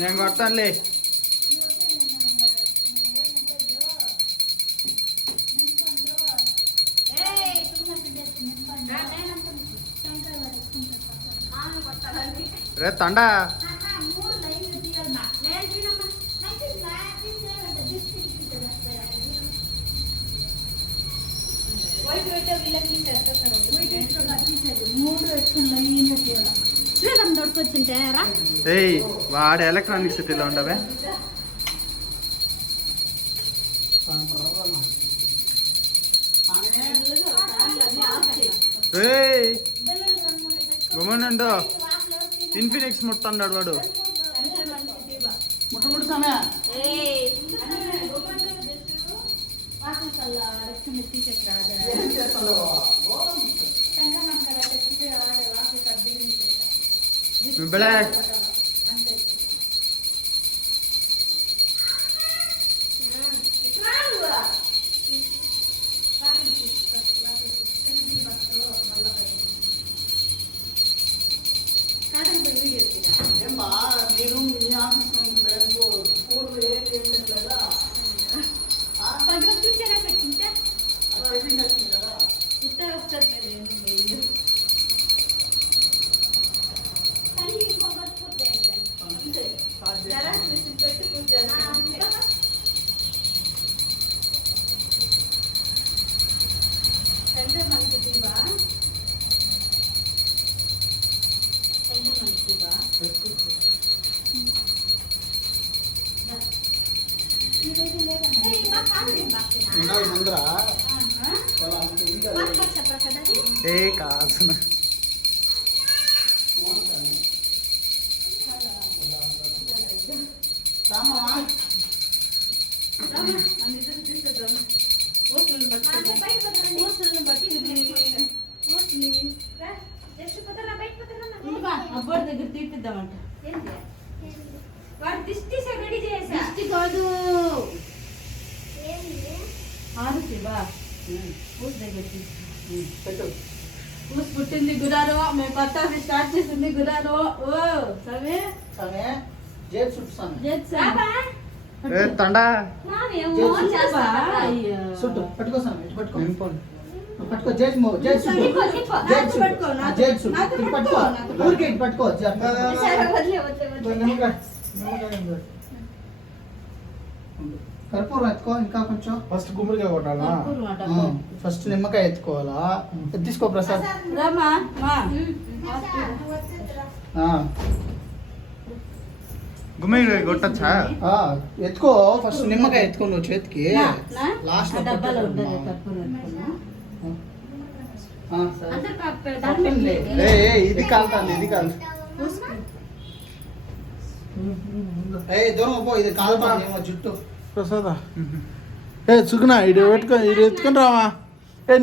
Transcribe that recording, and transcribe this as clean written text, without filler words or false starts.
నేను కొడతానులే. రే తండా వాడు ఎలక్ట్రానిక్ సిటీలో ఉండవే. గుమ్మనుండు ఇన్ఫినిక్స్ ముట్టన్నాడు వాడు. ముట్టముడు సమయ ఏ కాదు అబ్బాయి దగ్గర తీపిద్దామంట. వాడు దిష్టి రెడీ చేసా. దిష్టి కాదు ఆరుతి బా ఊస్ దగ్గర పెట్టు. ఊస్ పుట్టింది గురారో. మేము కొత్త స్టార్ట్ చేసింది గురారో. ఓ సమే సమే జేబ్ సుట్టు సమే జెట్ సాబా ఏ తండా సుట్టు పట్టుకో సమే పట్టుకో పట్టుకో జేబ్ మో జేబ్ సుట్టు జేబ్ పట్టుకో జేబ్ సుట్టు పట్టుకో ఊరికే పట్టుకో కర్పూరం ఎత్తుకో. ఇంకా కొంచెం ఫస్ట్ గుమ్మడికాయ కొట్టాలా. ఫస్ట్ నిమ్మకాయ ఎత్తుకోవాలా. తీసుకో ప్రసాద్. గుమ్మడికాయ కొట్టచ్చా? ఎత్తుకో ఫస్ట్ నిమ్మకాయ ఎత్తుకో నువ్వు చేతికి. లాస్ట్ ఇది కాలుతుంది ఇది కాదు. దూరం పో. ఇది కాలుతుంది జుట్టు. ప్రసాద ఏ చుకునా ఇటు పెట్టుకొని ఇటు ఎత్తుకొని రావా.